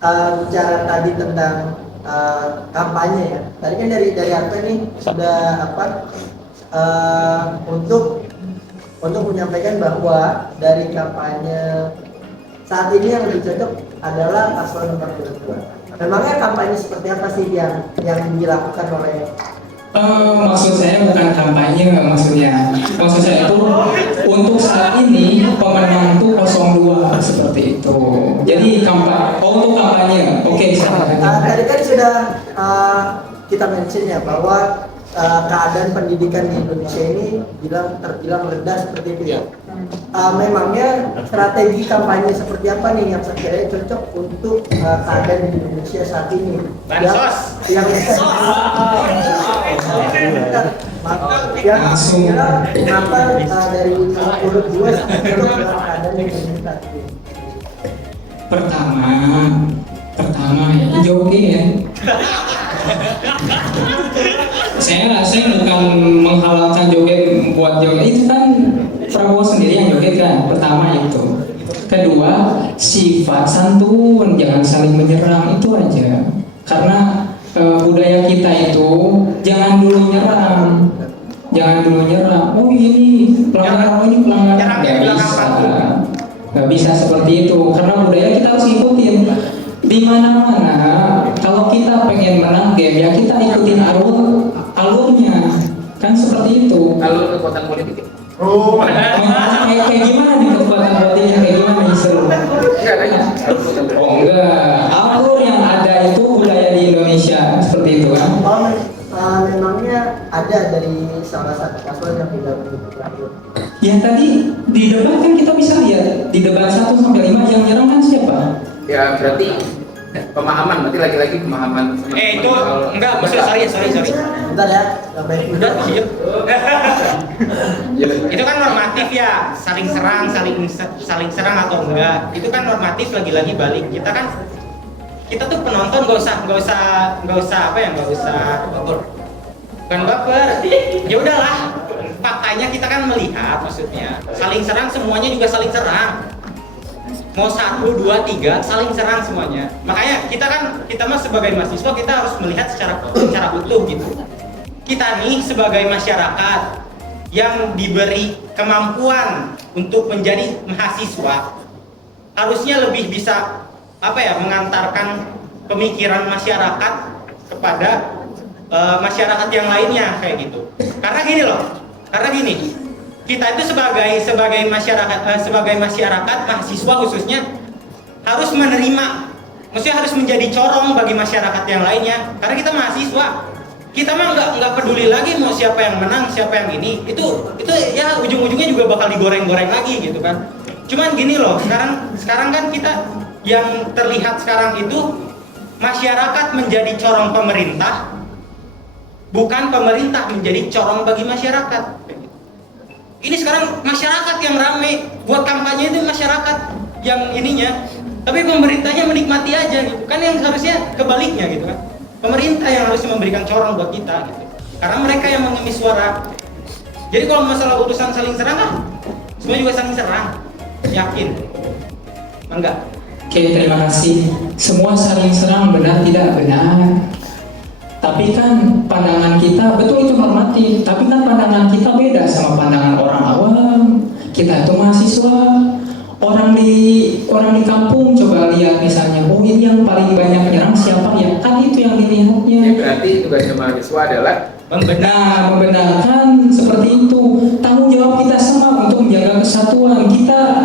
bicara tadi tentang kampanye ya. Tadi kan dari apa nih sudah apa untuk menyampaikan bahwa dari kampanye saat ini yang lebih cocok adalah paslon nomor 2. Memangnya kampanye seperti apa sih yang dilakukan oleh maksud saya bukan kampanye, maksud saya itu untuk saat ini pemenang itu 02 seperti itu. Jadi untuk kampanye, oke. Tadi kan sudah kita mention ya bahwa keadaan pendidikan di Indonesia ini terbilang rendah seperti itu ya. Memangnya strategi kampanye seperti apa nih yang sekiranya cocok untuk keadaan di Indonesia saat ini? Bansos. Yang kenapa dari urut 2 sampai cocok dengan keadaan di Indonesia saat ini? Pertama ya joget ya. saya bukan menghalalkan joget buat joget, itu kan Prabowo sendiri yang joget kan. Pertama itu. Kedua, sifat santun, jangan saling menyerang, itu aja. Karena budaya kita itu jangan dulu nyerang. Oh ini pelanggar, nggak bisa seperti itu. Karena budaya kita harus ikutin. Di mana-mana kalau kita pengen menang game ya kita ikutin alurnya, kan seperti itu. Alur kekuatan politik. Kayak gimana nih kekuatan politiknya, kayak gimana nih seru? Enggak. Alur yang ada itu budaya di Indonesia seperti itu kan. Memangnya ada dari salah satu paslon yang tidak mendukung. Ya tadi di debat kan kita bisa lihat di debat 1 sampai 5 yang nyerang kan siapa? Ya berarti pemahaman, berarti lagi-lagi pemahaman. Itu enggak, maksudnya sorry. Bentar ya, nggak baik. Itu kan normatif ya, saling serang atau enggak. Itu kan normatif, lagi-lagi balik. Kita tuh penonton, nggak usah bukan baper. Ya udahlah, faktanya kita kan melihat, maksudnya saling serang, semuanya juga saling serang. Mau 1, 2, 3 saling serang semuanya. Makanya kita mah sebagai mahasiswa kita harus melihat secara utuh gitu. Kita nih sebagai masyarakat yang diberi kemampuan untuk menjadi mahasiswa harusnya lebih bisa mengantarkan pemikiran masyarakat kepada masyarakat yang lainnya kayak gitu. Karena gini, kita itu sebagai masyarakat mahasiswa khususnya harus menerima, maksudnya harus menjadi corong bagi masyarakat yang lainnya. Karena kita mahasiswa, kita mah nggak peduli lagi mau siapa yang menang, siapa yang ini, itu ya ujung-ujungnya juga bakal digoreng-goreng lagi gitu kan. Cuman gini loh, sekarang kan kita yang terlihat sekarang itu masyarakat menjadi corong pemerintah, bukan pemerintah menjadi corong bagi masyarakat. Ini sekarang masyarakat yang ramai buat kampanye, itu masyarakat yang ininya, tapi pemerintahnya menikmati aja gitu kan, yang harusnya kebaliknya gitu kan. Pemerintah yang harus memberikan corong buat kita gitu, karena mereka yang mengemis suara. Jadi kalau masalah urusan saling serang semua juga saling serang, yakin? Enggak. Oke, terima kasih. Semua saling serang benar tidak benar. Tapi kan pandangan kita, betul itu normatif, tapi kan pandangan kita beda sama pandangan orang awam. Kita itu mahasiswa, orang di kampung coba lihat misalnya, oh ini yang paling banyak menyerang siapa ya? Kan itu yang dilihatnya. Ya, berarti tugasnya mahasiswa adalah membenarkan seperti itu. Tanggung jawab kita sama untuk menjaga kesatuan.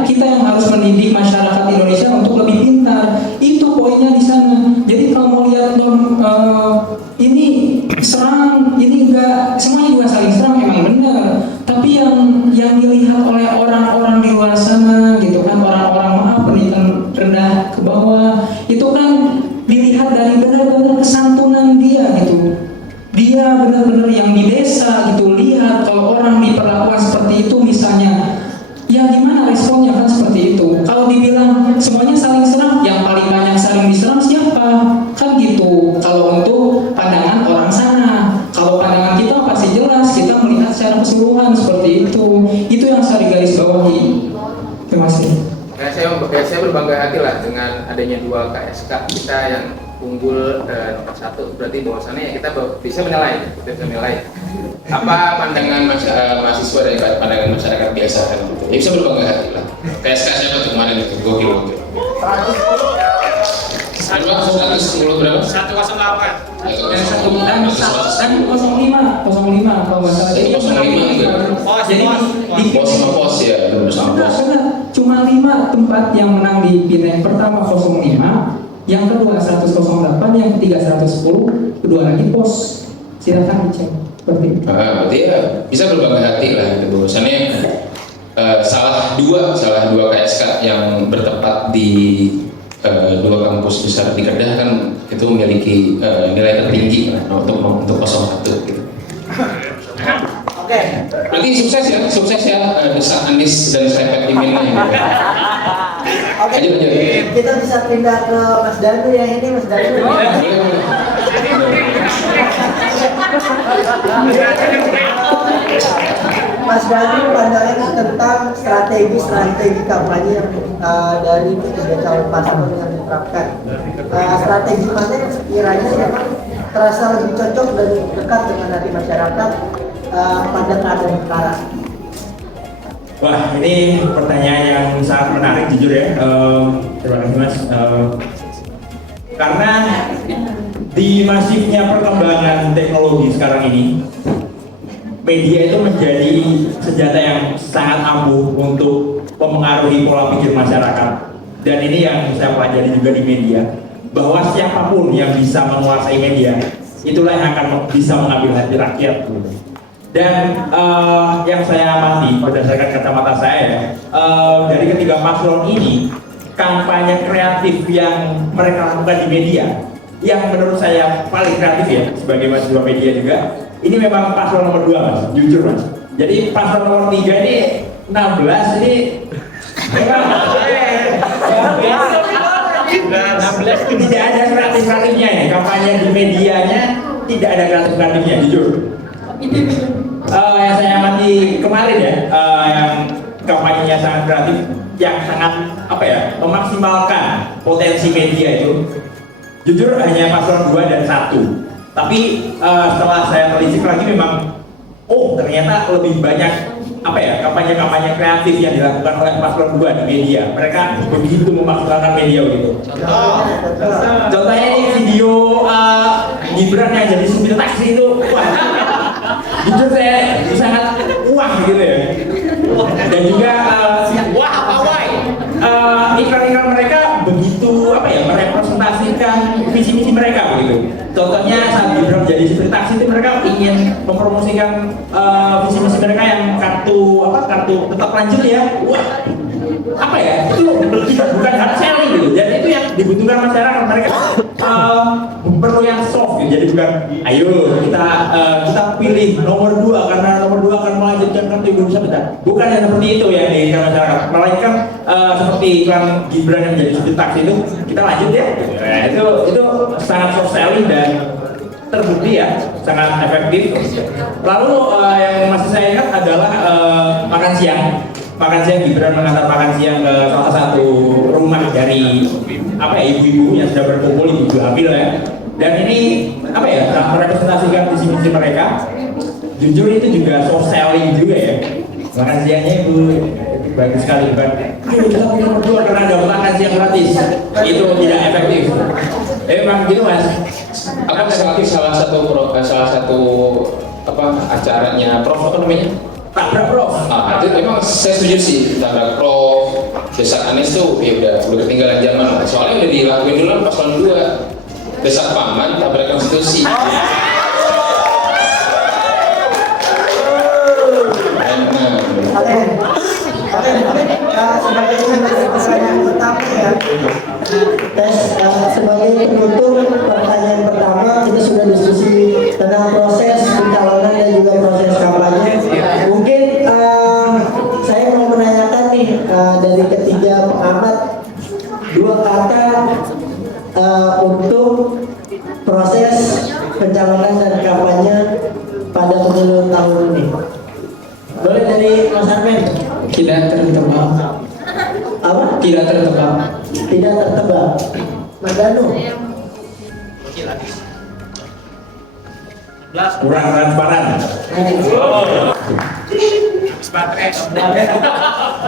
Kita yang harus mendidik masyarakat Indonesia untuk lebih pintar. Itu poinnya di sana. Jadi kalau mau lihat ini serang, ini enggak, semuanya juga saling serang, emang benar. Tapi yang dilihat oleh orang-orang di luar sana gitu kan, orang-orang pendidikan rendah ke bawah, itu kan dilihat dari benar-benar kesantunan dia gitu. Dia benar-benar yang di desa gitu, lihat kalau orang diperlakukan seperti itu misalnya, ya gimana responnya kan seperti itu. Kalau dibilang semuanya saling serang, yang paling banyak saling diserang siapa? Kan gitu. Kalau untuk pandangan orang sana, kalau pandangan kita pasti jelas, kita melihat secara keseluruhan seperti itu. Itu yang saya garis bawahi. Terima kasih. saya berbangga hati lah dengan adanya 2 KSK kita yang unggul nomor 1. Berarti bahwasannya ya kita bisa menilai apa pandangan mahasiswa dari pandangan masyarakat biasa kan gitu. Ya bisa berbangga hati lah. KSK siapa tuh kemarin itu gokil. 110 berapa? 108. Dan 05 kalau nggak salah. Itu 05 enggak? Jadi di Pos sama pos ya, bersama pos. benar, cuma 5 tempat yang menang di Pineng. Pertama 05, yang kedua 108, yang ketiga 110, kedua lagi pos. Silakan dicek. Seperti itu. Berarti ya bisa berbangga hati lah gitu. Bahwasannya salah dua KSK yang bertempat di 2 kampus besar di Kedah kan itu memiliki nilai tertinggi lah untuk 01 gitu. Oke. Berarti sukses ya Desak Anies dan Serepet Imin ini. Oke. Lanjut. Kita bisa pindah ke Mas Danu yang ini, Mas Danu. Boleh. Mas Danu pandangan tentang strategi kampanye yang dari ketiga calon paslon yang diterapkan. Strategi mana yang sekiranya memang terasa lebih cocok dan dekat dengan hati masyarakat pada keadaan sekarang? Wah, ini pertanyaan yang sangat menarik jujur ya. Terima kasih Mas. Karena di masifnya perkembangan teknologi sekarang ini, media itu menjadi senjata yang sangat ampuh untuk mempengaruhi pola pikir masyarakat. Dan ini yang saya pelajari juga di media, bahwa siapapun yang bisa menguasai media, itulah yang akan bisa mengambil hati rakyat. Dan yang saya amati berdasarkan kacamata saya, dari ketiga paslon ini, kampanye kreatif yang mereka lakukan di media, yang menurut saya paling kreatif ya, sebagai mahasiswa media juga, ini memang paslon nomor 2 Mas, jujur Mas. Jadi paslon nomor 3 ini 16 ini memang tidak ada kreatif-kreatifnya ya, kampanye di medianya tidak ada kreatif-kreatifnya, jujur. Yang saya amati kemarin ya, yang kampanyenya sangat kreatif, yang sangat memaksimalkan potensi media itu, jujur hanya paslon 2 dan 1. Tapi setelah saya telisik lagi memang, ternyata lebih banyak kampanye-kampanye kreatif yang dilakukan oleh paslon 2 di media. Mereka begitu memaksimalkan media gitu. Contohnya ini video Gibran yang jadi supir taksi itu, wah, jujur saya sangat wah gitu ya. Dan juga iklan-iklan mereka begitu merepresentasikan visi misi mereka begitu. Contohnya saat Gibran jadi supir taksi itu mereka ingin mempromosikan visi misi mereka yang kartu tetap lanjut ya. Wah, itu bukan hard selling gitu. Jadi itu yang dibutuhkan masyarakat, mereka perlu yang soft gitu. Jadi bukan ayo kita pilih nomor 2 karena nomor 2 akan melanjutkan kartu Indonesia Pintar. Bukan yang seperti itu yang diinginkan masyarakat. Melainkan seperti iklan Gibran yang jadi supir taksi itu, kita lanjut ya. Nah, itu sangat soft selling dan terbukti ya, sangat efektif. Lalu yang masih saya ingat adalah makan siang Gibran mengantar makan siang ke salah satu rumah dari ibu-ibu yang sudah berkumpul, ibu hamil ya. Dan ini sangat merepresentasikan visi misi mereka. Jujur itu juga soft selling juga ya. Makan siangnya itu bagus sekali kan. Ayo kita pilih nomor 2 karena ada makan siang gratis. Itu tidak efektif. Emang gitu Mas. Salah satu acaranya Prof apa namanya? Tabrak Prof. Itu memang saya setuju sih, Tabrak Prof, Desak Anies tuh ya udah ketinggalan zaman. Soalnya udah dilakuin dulu kan paslon 2. Desak Paman, tabrak konstitusi. Sebagai pertanyaan pertama ya, sebagai penutup pertanyaan pertama, kita sudah diskusi tentang proses pencalonan dan juga proses kampanye. Mungkin saya mau menanyakan nih dari ketiga pengamat 2 kata untuk proses pencalonan dan kampanye pada pemilu tahun ini. Boleh dari Mas Armen? Tidak terhitung. Apa? Tidak tertebak. Tidak tertebak. Mas Danu. Oke lagi. 11. Kurang transparan.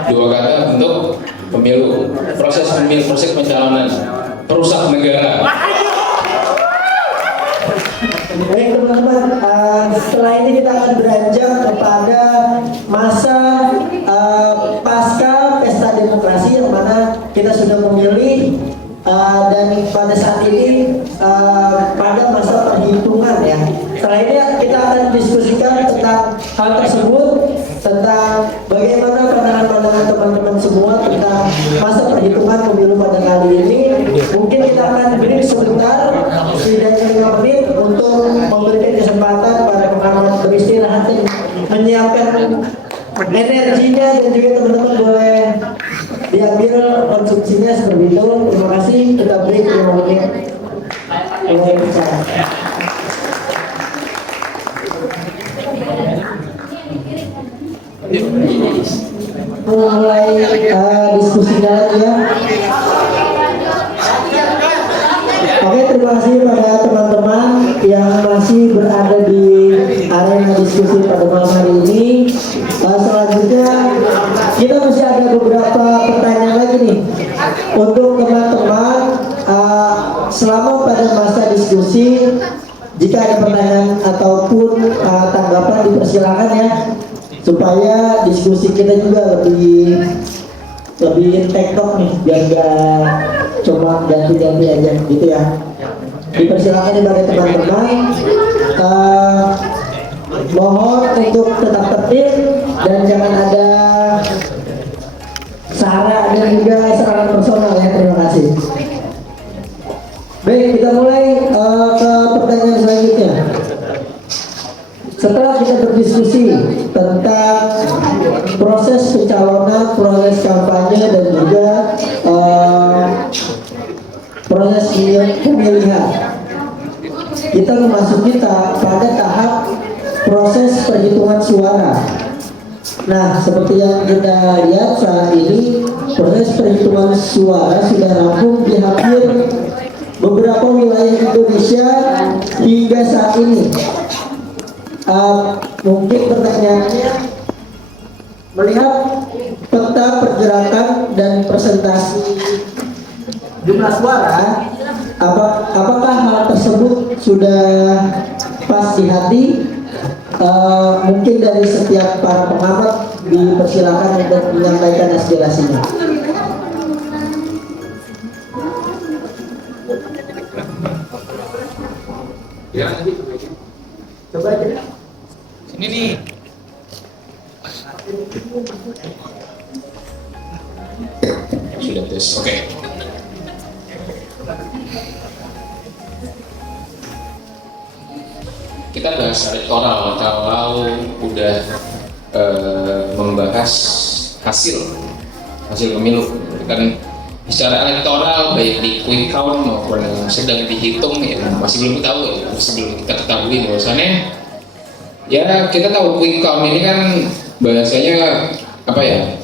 Dua kata untuk pemilu, proses pemilu, proses pencalonan, perusak negara. Baik teman-teman, setelah ini kita akan beranjak kepada masa pasca pesta demokrasi yang mana kita sudah memilih dan pada saat ini pada masa perhitungan ya. Setelah ini kita akan diskusikan tentang hal tersebut, tentang bagaimana pandangan-pandangan teman-teman semua tentang masa perhitungan pemilu pada kali ini. Mungkin kita akan beri sebentar, setidaknya 5 menit untuk memberikan kesempatan para pengamat beristirahat dan menyiapkan energinya, dan juga teman-teman boleh diambil konsumsinya seperti itu. Terima kasih, kita break 5 menit. Mulai bicara. Mulai diskusinya lagi ya. Oke, terima kasih pada teman-teman yang masih berada di arena diskusi pada malam hari ini. Selanjutnya kita masih ada beberapa pertanyaan lagi nih untuk teman-teman. Selama pada masa diskusi, jika ada pertanyaan ataupun tanggapan dipersilakan ya, supaya diskusi kita juga lebih tektok nih, biar gak cuma ganti-ganti aja gitu ya. Dipersilakan kepada teman-teman. Mohon untuk tetap tertib dan jangan ada sara dan juga serangan personal ya. Terima kasih. Baik, kita mulai ke pertanyaan selanjutnya. Setelah kita berdiskusi tentang proses pencalonan, proses kampanye, dan juga proses pemilihan, kita memasuki pada tahap proses perhitungan suara. Nah, seperti yang kita lihat saat ini, proses perhitungan suara sudah rampung di hampir beberapa wilayah Indonesia hingga saat ini. Mungkin pertanyaannya, melihat peta pergerakan dan presentasi jumlah suara, apakah hal tersebut sudah pas di hati? Mungkin dari setiap para pengamat dipersilakan untuk menyampaikan aspirasinya. Coba aja. Sini nih. Sudah tes, oke. Kita bahas elektoral kalau udah membahas hasil pemilu. Kan secara elektoral baik di quick count maupun yang sedang dihitung ya masih belum tahu ya, masih belum kita ketahui bahwasannya ya. Kita tahu quick count ini kan bahasanya apa ya,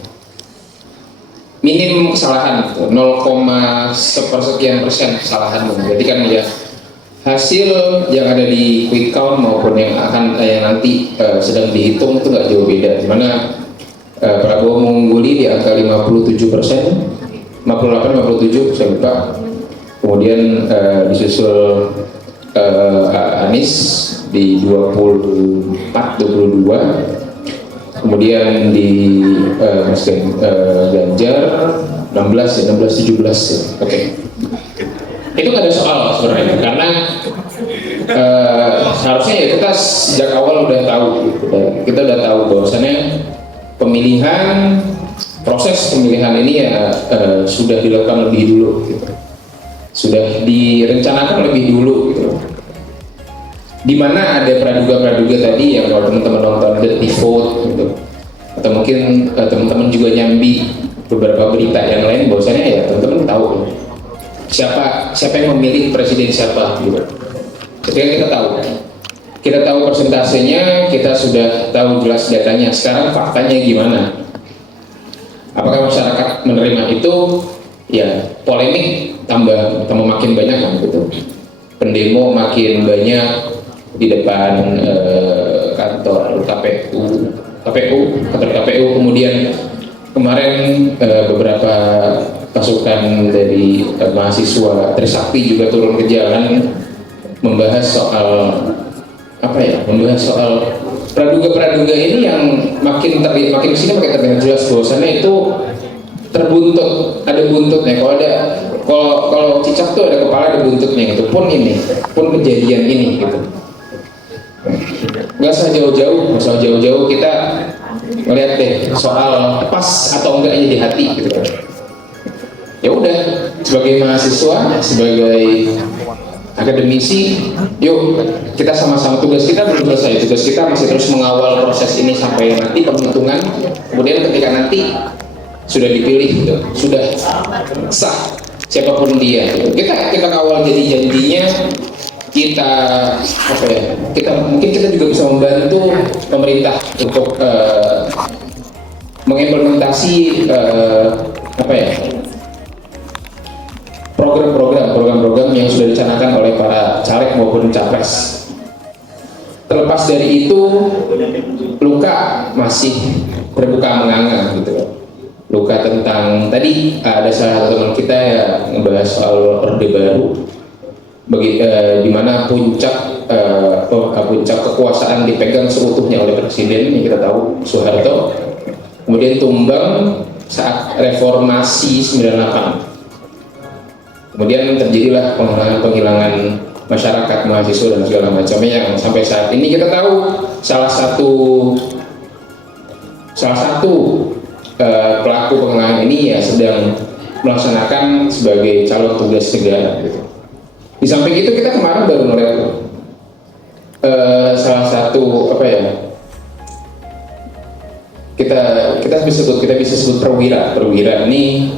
minim kesalahan gitu, 0,sepersekian% kesalahan. Jadi kan ya hasil yang ada di quick count maupun yang nanti sedang dihitung itu nggak jauh beda, dimana Prabowo mengungguli di angka 57%, 58-57 saya lupa. Kemudian disusul Anies di 24-22. Kemudian di Ganjar 16-17. Oke. Itu nggak ada soal sebenarnya, karena seharusnya ya kita sejak awal udah tahu, kita udah tahu bahwasannya proses pemilihan ini ya sudah dilakukan lebih dulu, gitu. Sudah direncanakan lebih dulu, gitu. Dimana ada praduga tadi yang kalau teman-teman nonton Dirty Vote, gitu. Atau mungkin teman-teman juga nyambi beberapa berita yang lain, bahwasanya ya teman-teman tahu siapa yang memilih presiden siapa, gitu. Ketika kita tahu persentasenya, kita sudah tahu jelas datanya. Sekarang faktanya gimana? Apakah masyarakat menerima itu ya polemik tambah makin banyak kan gitu. Pendemo makin banyak di depan kantor KPU, kemudian kemarin beberapa pasukan dari mahasiswa Trisakti juga turun ke jalan membahas soal praduga ini yang makin kesini makin terlihat jelas bahwasannya itu terbuntut, ada buntutnya. Kalau cicak tuh ada kepala, ada buntutnya gitu. Pun kejadian ini gitu. Nggak usah jauh-jauh kita ngeliat deh soal pas atau enggaknya di hati gitu kan. Ya udah, sebagai mahasiswa, sebagai akademisi, yuk kita sama-sama, tugas kita belum selesai. Tugas kita masih terus mengawal proses ini sampai nanti penghitungan. Kemudian ketika nanti sudah dipilih gitu, sudah sah siapapun dia gitu. Kita kawal janjinya, kita mungkin kita juga bisa membantu pemerintah untuk mengimplementasi program-program yang sudah dicanangkan oleh para caleg maupun capres. Terlepas dari itu, luka masih terbuka menganga gitu. Luka tentang tadi ada salah satu teman kita ya ngebahas soal Orde Baru, di mana puncak kekuasaan dipegang seutuhnya oleh presiden yang kita tahu Soeharto, kemudian tumbang saat reformasi 98, kemudian terjadilah penghilangan masyarakat, mahasiswa dan segala macamnya yang sampai saat ini kita tahu salah satu pelaku penghilangan ini ya sedang melaksanakan sebagai calon tugas negara gitu. Di samping itu kita kemarin baru melihat salah satu kita bisa sebut perwira ini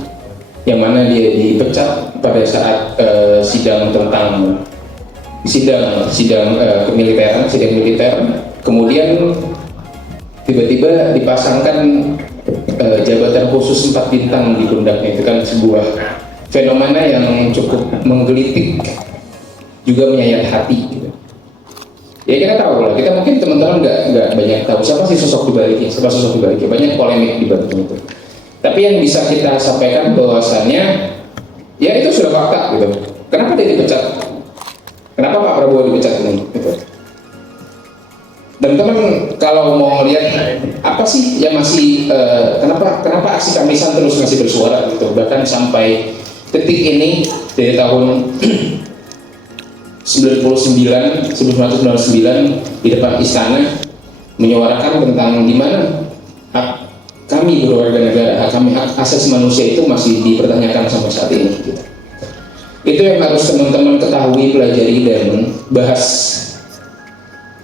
yang mana dia dipecat pada saat sidang militer, kemudian tiba-tiba dipasangkan jabatan khusus 4 bintang di pundaknya. Itu kan sebuah fenomena yang cukup menggelitik, juga menyayat hati gitu. Ya kita tahu lah, kita mungkin teman-teman nggak banyak tahu siapa sosok dibaliknya, banyak polemik di balik itu. Tapi yang bisa kita sampaikan bahwasannya ya itu sudah fakta gitu. Kenapa dia dipecat? Kenapa Pak Prabowo dipecat ini? Gitu. Dan teman kalau mau lihat apa sih yang masih kenapa aksi Kamisan terus masih bersuara gitu, bahkan sampai detik ini dari tahun 1999 di depan istana menyuarakan tentang di mana hak kami berwarga negara, hak kami, hak asasi manusia itu masih dipertanyakan sampai saat ini gitu. Itu yang harus teman-teman ketahui, pelajari dan bahas.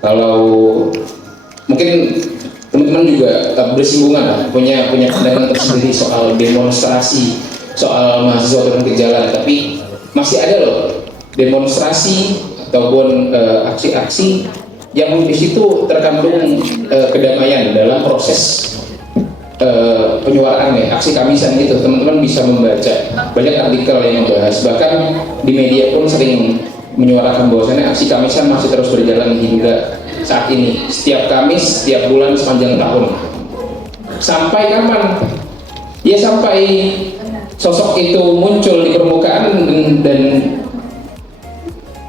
Kalau mungkin teman-teman juga bersinggungan lah, punya pandangan tersendiri soal demonstrasi, soal mahasiswa turun ke jalan, tapi masih ada loh demonstrasi ataupun aksi-aksi yang di situ terkandung kedamaian dalam proses penyuaraan ya, aksi Kamisan itu. Teman-teman bisa membaca banyak artikel yang membahas, bahkan di media pun sering menyuarakan bahwasannya aksi Kamisan masih terus berjalan hingga saat ini, setiap Kamis, setiap bulan, sepanjang tahun. Sampai kapan? Ya sampai sosok itu muncul di permukaan dan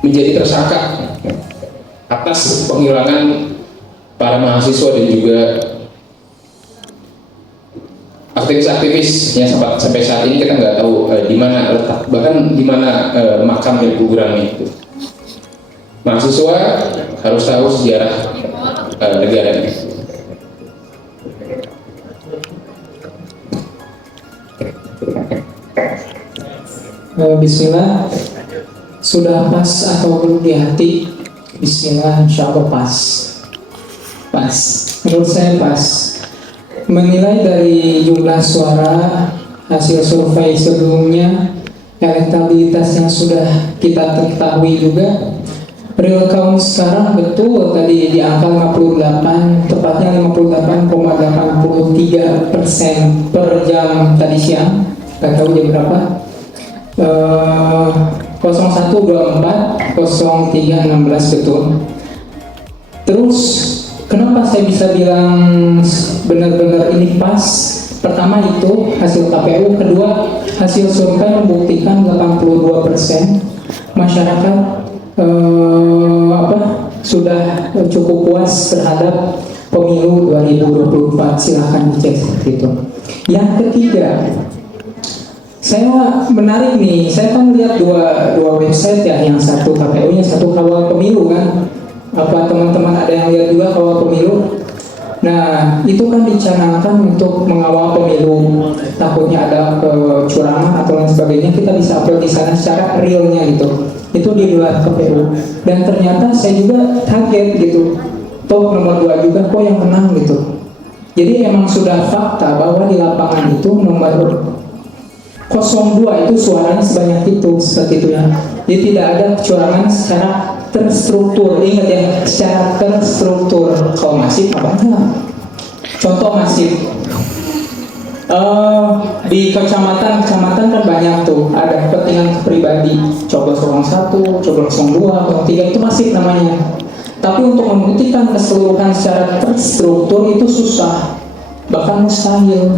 menjadi tersangka atas penghilangan para mahasiswa dan juga aktivis-aktivis yang sampai saat ini kita nggak tahu di mana letak, bahkan di mana makam dan kuburannya itu. Mahasiswa harus tahu sejarah negara ini. Bismillah, sudah pas atau belum di hati? Bismillah, insya Allah pas. Menurut saya pas. Menilai dari jumlah suara, hasil survei sebelumnya, elektabilitas yang sudah kita ketahui juga, real count sekarang betul tadi di angka 58, tepatnya 58,83% per jam tadi siang. nggak tahu jam berapa. 0124 0316 betul. Terus kenapa saya bisa bilang benar-benar ini pas? Pertama itu hasil KPU, kedua hasil survei membuktikan 82% masyarakat sudah cukup puas terhadap pemilu 2024. Silahkan dicek seperti itu. Yang ketiga, saya menarik nih, saya kan lihat dua website ya, yang satu KPU-nya, satu Kawal Pemilu kan. Apa teman-teman ada yang lihat juga Kawal Pemilu? Nah, itu kan dicanangkan untuk mengawal pemilu, takutnya ada kecurangan atau lain sebagainya, kita bisa upload di sana secara realnya gitu. Itu di luar KPU. Dan ternyata saya juga kaget gitu. Toh nomor 2 juga kok yang menang gitu. Jadi emang sudah fakta bahwa di lapangan itu nomor 02 itu suaranya sebanyak itu, seperti itu ya. Jadi tidak ada kecurangan secara terstruktur. Ingat ya, secara terstruktur. Kalau masif apa enggak? Contoh masif. Di kecamatan kan banyak tuh, ada kepentingan pribadi. Coblos 01, coblos 02, 03 itu masif namanya. Tapi untuk membuktikan keseluruhan secara terstruktur itu susah, bahkan mustahil.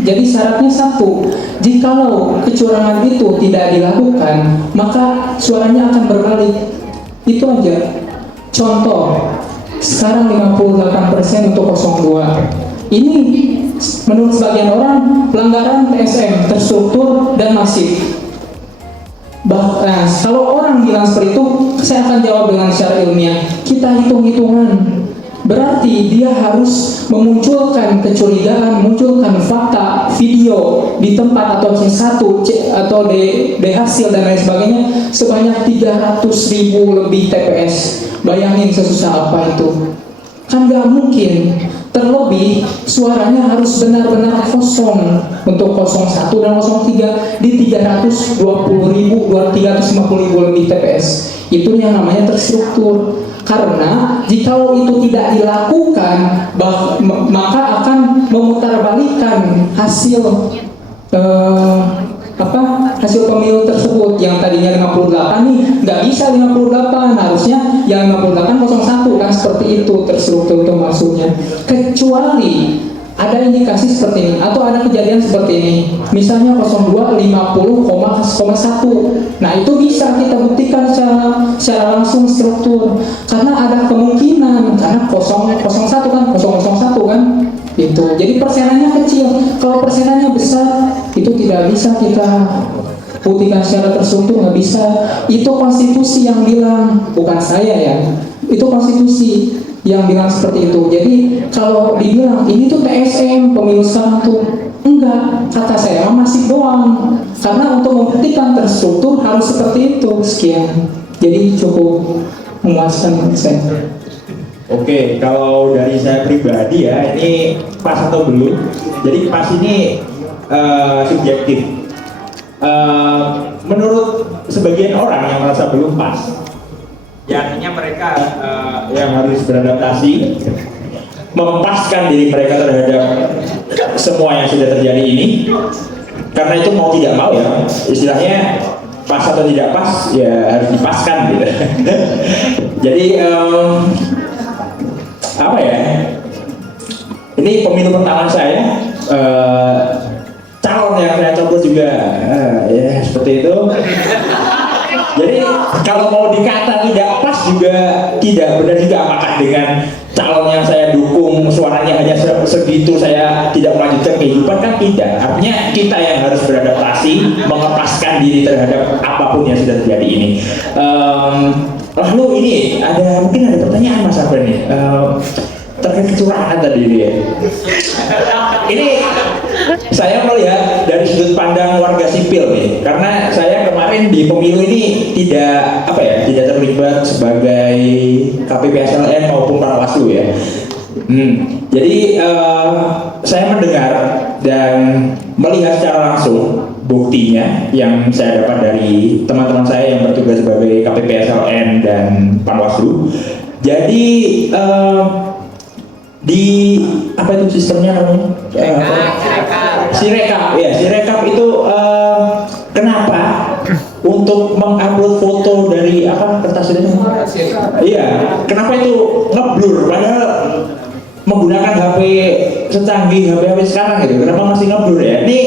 Jadi syaratnya satu, jikalau kecurangan itu tidak dilakukan, maka suaranya akan berbalik. Itu aja. Contoh, sekarang 58% untuk 02. Ini menurut sebagian orang pelanggaran TSM, terstruktur dan masif. Nah, kalau orang bilang seperti itu, saya akan jawab dengan secara ilmiah. Kita hitung-hitungan. Berarti dia harus memunculkan kecurigaan, munculkan fakta, video di tempat atau C1, atau D hasil dan lain sebagainya sebanyak 300.000 lebih TPS. Bayangin sesusah apa itu. Kan gak mungkin. Terlebih suaranya harus benar-benar kosong untuk 01 dan 03 di 320.000, 350.000 lebih TPS. Itu yang namanya terstruktur. Karena jikalau itu tidak dilakukan, maka akan memutarbalikkan hasil hasil pemilu tersebut. Yang tadinya 58 nih, nggak bisa 58, harusnya yang 58 01 kan, seperti itu terstruktur itu maksudnya. Kecuali ada indikasi seperti ini atau ada kejadian seperti ini, misalnya 02 50,1. Nah itu bisa kita buktikan secara langsung struktur, karena ada kemungkinan, karena 001 kan, 001 kan itu. Jadi persenannya kecil. Kalau persenannya besar, itu tidak bisa kita buktikan secara terstruktur, nggak bisa. Itu konstitusi yang bilang, bukan saya ya. Itu konstitusi yang bilang seperti itu. Jadi kalau dibilang ini tuh TSM pemilu sekarang tuh, enggak, kata saya masih doang. Karena untuk membuktikan terstruktur harus seperti itu. Sekian. Jadi cukup memuaskan saya. Oke, kalau dari saya pribadi ya, ini pas atau belum? Jadi pas ini subjektif. Menurut sebagian orang yang merasa belum pas, ya artinya mereka yang harus beradaptasi, mempaskan diri mereka terhadap semua yang sudah terjadi ini. Karena itu mau tidak mau ya, istilahnya pas atau tidak pas ya harus dipaskan gitu. Jadi apa ya? Ini pemilu pertama saya, calon yang saya coblos juga, ya seperti itu. Jadi kalau mau dikata tidak pas juga tidak benar juga. Apakah dengan calon yang saya dukung suaranya hanya segitu saya tidak melanjutkan kehidupan? Kan tidak. Artinya kita yang harus beradaptasi, mengepaskan diri terhadap apapun yang sudah terjadi ini. Lalu ini mungkin ada pertanyaan Mas Afren nih, terkait kecurangan tadi ini ya. Ini saya melihat dari sudut pandang warga sipil nih, karena saya kemarin di pemilu ini tidak terlibat sebagai KPPSLN maupun Panwaslu ya. Jadi saya mendengar dan melihat secara langsung buktinya yang saya dapat dari teman-teman saya yang bertugas sebagai KPPSLN dan Panwaslu. Jadi di apa itu sistemnya namanya? Sirekap itu kenapa untuk mengupload foto dari apa kertas itu? Iya, kenapa itu ngeblur padahal menggunakan HP secanggih HP sekarang gitu, kenapa masih ngeblur ya? Ini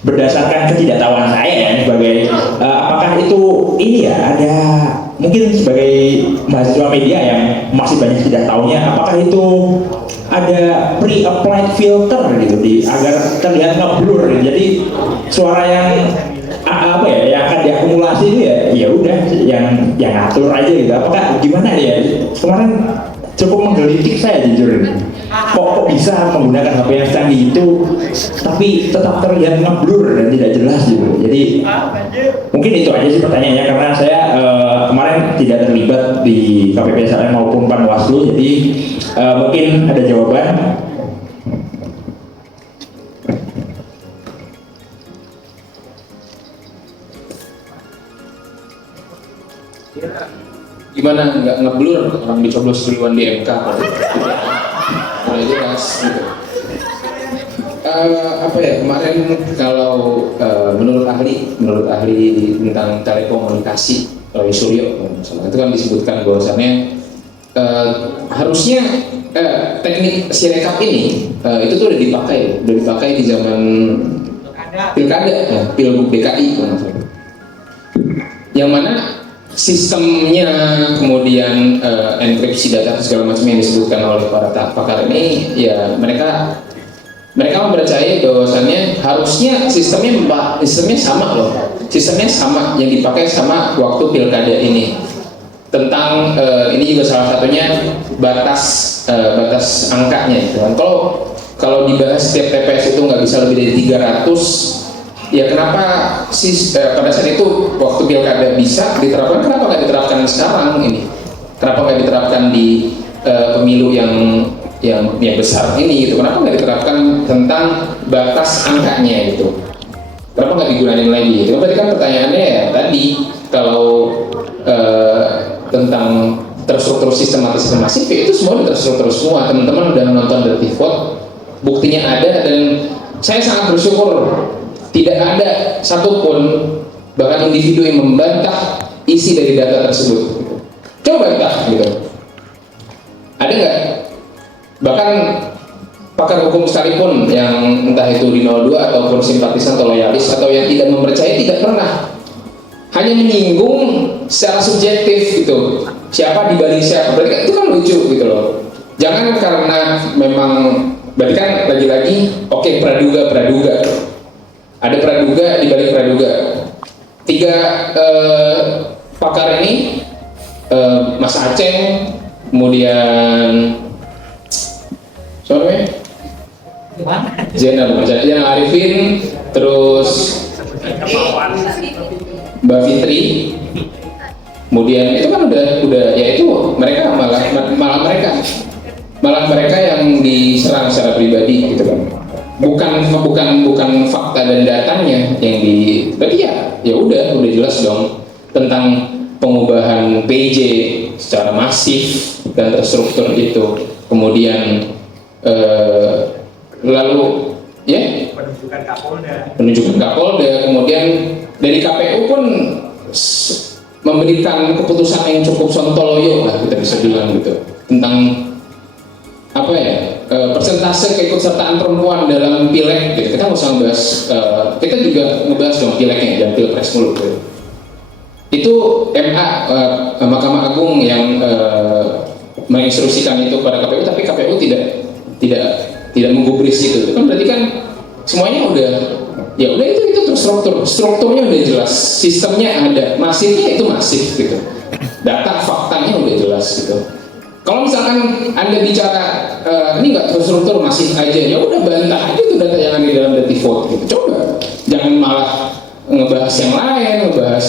berdasarkan ketidaktahuan saya ya sebagai apakah itu ini ya ada mungkin sebagai mahasiswa media yang masih banyak tidak tahunya, apakah itu ada pre-applied filter gitu agar terlihat ngeblur gitu. Jadi suara yang apa ya yang akan diakumulasi itu ya udah yang atur aja gitu. Apakah gimana ya? Kemarin cukup menggelitik saya jujur. Kok bisa menggunakan HP yang canggih itu tapi tetap terlihat ngeblur dan tidak jelas gitu. Jadi mungkin itu aja sih pertanyaannya, karena saya kemarin tidak terlibat di KPPSLN maupun Panwaslu, jadi mungkin ada jawaban. Gimana nggak ngeblur orang dicoblos duluan di MK? Udah jelas gitu. Apa ya kemarin kalau menurut ahli tentang telekomunikasi Suryo itu kan disebutkan bahwasannya harusnya teknik sirekap ini itu tuh udah dipakai di zaman pilkada, pilgub DKI yang mana sistemnya kemudian enkripsi data segala macam yang disebutkan oleh para pakar ini ya mereka mempercayai bahwasannya harusnya sistemnya sama loh, sistemnya sama yang dipakai sama waktu pilkada ini tentang ini juga salah satunya batas angkanya gitu kan. Kalau dibahas setiap TPS itu nggak bisa lebih dari 300. Ya kenapa pada saat itu waktu pilkada bisa diterapkan, kenapa nggak diterapkan sekarang ini? Kenapa nggak diterapkan di pemilu yang besar ini gitu? Kenapa nggak diterapkan tentang batas angkanya gitu? Kenapa nggak digunakan lagi? Itu berarti kan pertanyaannya ya tadi kalau tentang terstruktur sistematis dan masif itu semua terstruktur semua. Teman-teman udah nonton Dirty Vote, buktinya ada dan saya sangat bersyukur. Tidak ada satupun bahkan individu yang membantah isi dari data tersebut. Coba bantah gitu. Ada nggak? Bahkan pakar hukum sekalipun yang entah itu di 02 ataupun simpatisan atau loyalis atau yang tidak mempercayai tidak pernah. Hanya menyinggung secara subjektif gitu. Siapa dibalik siapa? Berarti kan itu kan lucu gitu loh. Jangan karena memang berarti kan lagi-lagi oke, praduga. Ada praduga di balik praduga. 3 pakar ini Mas Aceh, kemudian siapa Zainal Arifin, terus Mbak Fitri, kemudian itu kan udah ya itu mereka malah mereka yang diserang secara pribadi gitu kan. Bukan fakta dan datanya yang berarti ya udah jelas dong tentang pengubahan PJ secara masif dan terstruktur itu, kemudian lalu ya penunjukan Kapolda, kemudian dari KPU pun memberikan keputusan yang cukup sontoloyo lah kita bisa bilang gitu tentang apa ya persentase keikutsertaan perempuan dalam pileg gitu. Kita nggak usah ngebahas, kita juga ngebahas dong pileknya dan pilpres mulu gitu. Itu MA Mahkamah Agung yang menginstruksikan itu pada KPU, tapi KPU tidak menggubris itu kan berarti kan semuanya udah itu strukturnya udah jelas, sistemnya ada, masifnya itu masif gitu, data faktanya udah jelas gitu. Kalau misalkan Anda bicara ini nggak terstruktur masif aja, ya udah bantah aja itu data yang ada di dalam Dirty Vote gitu. Coba jangan malah ngebahas yang lain, ngebahas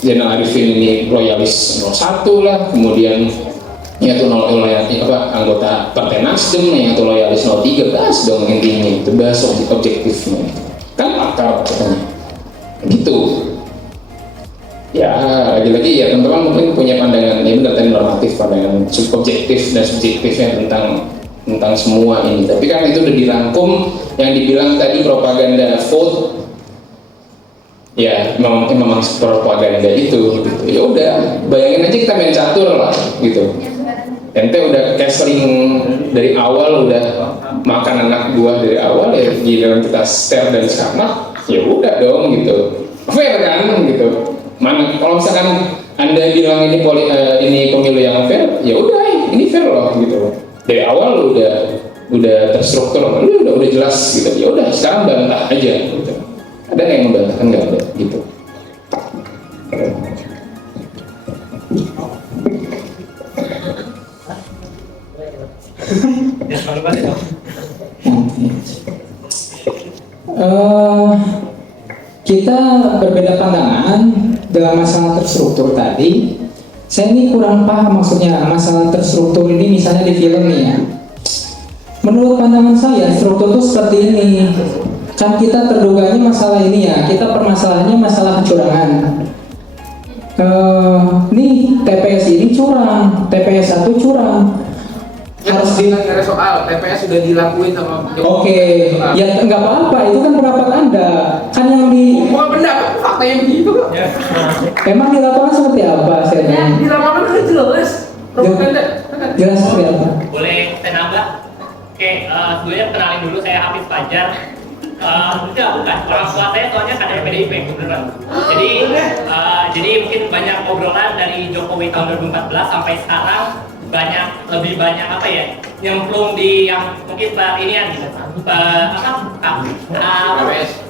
Zainal Arifin ini loyalis 01 lah, kemudian yaitu anggota Partai Nasdem, yaitu loyalis 03, bahas dong intinya itu, bahas objektifnya kan pakar katanya gitu. Ya lagi-lagi ya teman-teman mungkin punya pandangan, ya benar tadi normatif, pandangan objektif dan subjektifnya tentang tentang semua ini. Tapi kan itu udah dirangkum yang dibilang tadi propaganda vote. Ya, memang propaganda itu. Gitu. Ya udah, bayangin aja kita main catur lah, gitu. Ente udah casting dari awal, udah makan anak buah dari awal, ya giliran kita share dan sama, ya udah dong gitu. Fair kan gitu. Mana kalau misalkan Anda bilang ini pemilu yang fair, ya udah ini fair loh gitu. Dari awal udah terstruktur, udah jelas gitu. Ya udah sekarang bantah aja gitu. Ada yang membantah kan nggak ada gitu. Kita berbeda pandangan dalam masalah terstruktur tadi. Saya ini kurang paham maksudnya masalah terstruktur ini, misalnya di film nih ya. Menurut pandangan saya struktur itu seperti ini. Kan kita terduganya masalah ini ya, kita permasalahannya masalah kecurangan. Nih TPS ini curang, TPS 1 curang. Harus ada soal TPS sudah dilakuin sama Oke, ya nggak apa-apa, itu kan pendapat Anda. Kan yang di bukan pendapat, fakta yang begitu kok. emang di lapangan seperti apa saya tanya? Di lapangan udah jelas. Propaganda. Jelas seperti apa? Boleh saya nambah? Oke, sebelumnya kenalin dulu, saya Hafiz Fajar. Enggak, bukan. Orang tua saya soalnya kader PDIP, beneran. Jadi mungkin banyak obrolan dari Jokowi tahun 2014 sampai sekarang, lebih banyak apa ya, nyemplung di yang mungkin inian gitu,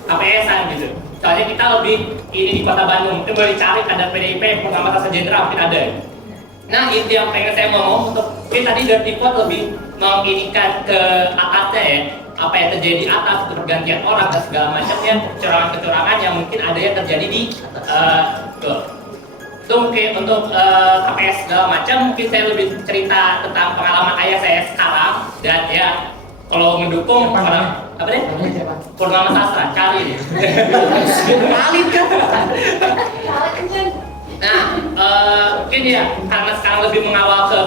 KPS-an gitu. Soalnya kita lebih ini di Kota Bandung, mungkin boleh dicari kader PDIP pengamatan sejahtera mungkin ada. Nah itu yang pengen saya ngomong, untuk mungkin tadi Dirty Vote lebih menginikan ke atasnya ya, apa yang terjadi di atas, pergantian orang dan segala macamnya, kecurangan-kecurangan yang mungkin ada yang terjadi di itu mungkin untuk KPS segala macam. Mungkin saya lebih cerita tentang pengalaman ayah saya sekarang, dan ya kalau mendukung orang apa deh? Purnama Sastra, cari deh. Valid kan? Nah, mungkin ya karena sekarang lebih mengawal ke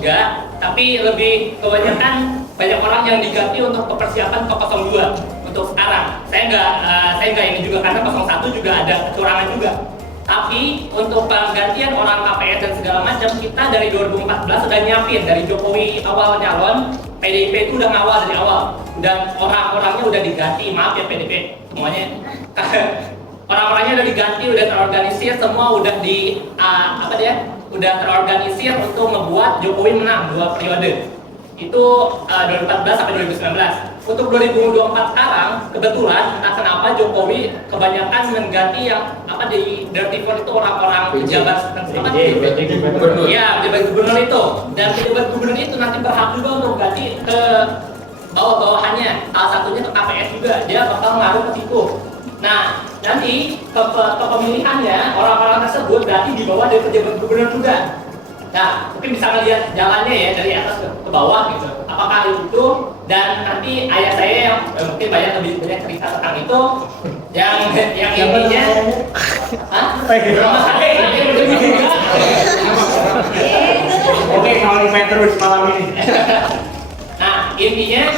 03, tapi lebih kebanyakan banyak orang yang diganti untuk persiapan ke 02 untuk sekarang. Saya nggak ini juga karena 01 juga ada kecurangan juga. Tapi untuk penggantian orang KPS dan segala macam, kita dari 2014 sudah nyiapin, dari Jokowi awal nyalon, PDIP itu udah ngawal dari awal, dan orang-orangnya udah diganti. Maaf ya PDIP semuanya, orang-orangnya udah diganti, udah terorganisir, semua udah udah terorganisir untuk membuat Jokowi menang 2 periode. Itu 2014 sampai 2019. Untuk 2024 sekarang, kebetulan entah kenapa Jokowi kebanyakan mengganti yang di Dirty Vote itu orang-orang pejabat gubernur. Ya, pejabat gubernur itu. Dan pejabat gubernur itu nanti berhak juga untuk ganti ke bawah-bawahannya. Salah satunya ke KPS juga, dia bakal ngaruh ke situ. Nah, nanti ke pemilihannya orang-orang tersebut berarti di bawah dari pejabat gubernur juga. Nah, mungkin bisa ngelihat jalannya ya dari atas ke bawah gitu. Apakah itu? Dan nanti ayah saya yang mungkin lebih banyak cerita tentang itu, yang intinya, Oke, mau main terus malam ini. Nah, intinya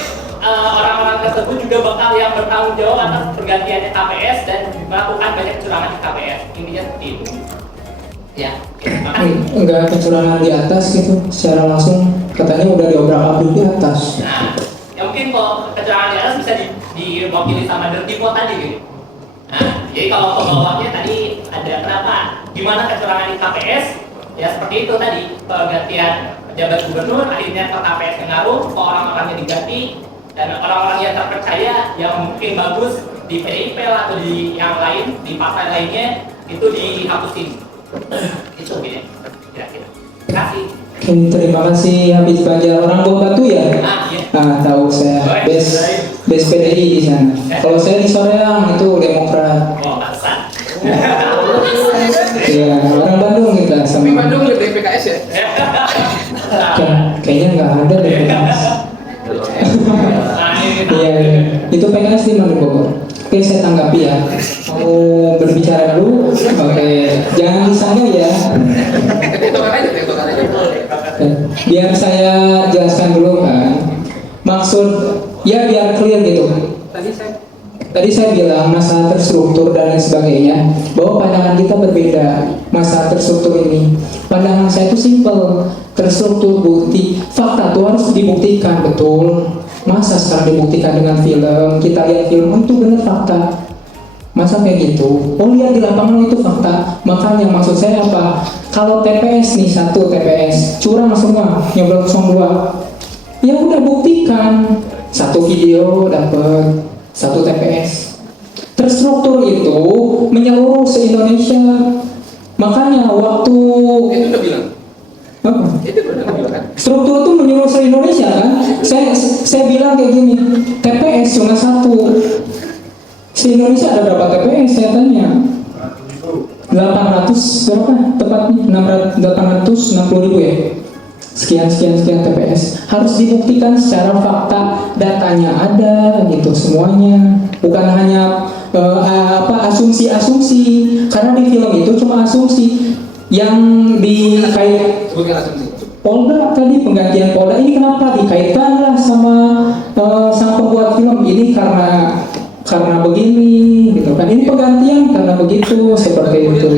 orang-orang tersebut juga bakal yang bertanggung jawab atas pergantiannya KPS dan melakukan banyak kecurangan di KPS. Intinya seperti itu. Ya, Enggak kecurangan di atas gitu, secara langsung katanya udah diobrak-abrik di atas. nah, ya mungkin kalau kecurangan di atas bisa diwakili sama Dirty Vote tadi gitu. Nah, jadi kalau ke bawahnya tadi ada kenapa? Gimana kecurangan di KPS? Ya seperti itu tadi, pergantian pejabat gubernur, akhirnya ke KPS yang ngaruh, ke orang-orangnya diganti, dan orang-orang yang terpercaya yang mungkin bagus di PDIP atau di yang lain, di partai lainnya, itu dihapusin. Itu ya, kira-kira. Terima kasih. Oke, terima kasih Habib Fajar, orang Bau Batu ya? Iya. Nah, tahu saya base PDI di sana. Kalau saya di Soreang itu Demokrat. Oh, pasar. Iya, orang Bandung kita sama. Tapi Bandung lebih PKS ya? Kayaknya nggak ada deh PKS. Nah, ini Iya, itu PKS di mana Bogor? Oke, saya tanggapi ya. Mau berbicara dulu? Oke, jangan disanggah ya. Tektokan aja. Oke, biar saya jelaskan dulu kan. maksud ya biar clear gitu. Tadi saya bilang masalah terstruktur dan lain sebagainya, bahwa pandangan kita berbeda masalah terstruktur ini. Pandangan saya itu simple, terstruktur bukti, fakta itu harus dibuktikan, betul. Masa sekarang dibuktikan dengan film, kita lihat film, oh, itu benar fakta. Masa kayak gitu? Oh, lihat di lapangan itu fakta. Makanya maksud saya apa? Kalau TPS nih, satu TPS curang semua, nyoblok 02, ya udah buktikan. Satu video dapat, satu TPS. Terstruktur itu menyeluruh se-Indonesia. Makanya waktu Itu udah bilang. apa? Itu udah bilang kan. Struktur itu menyeluruh se-Indonesia kan? Saya bilang kayak gini, TPS cuma satu. Se-Indonesia ada berapa TPS? Saya tanya. 800 berapa tepatnya? 860.000 ya? Sekian TPS harus dibuktikan secara fakta, datanya ada gitu semuanya, bukan hanya asumsi-asumsi, karena di film itu cuma asumsi yang dikait Sebutkan asumsi. Polda tadi, penggantian Polda ini kenapa dikaitkan lah sama sang pembuat film ini karena begini gitu kan, ini penggantian karena begitu seperti itu.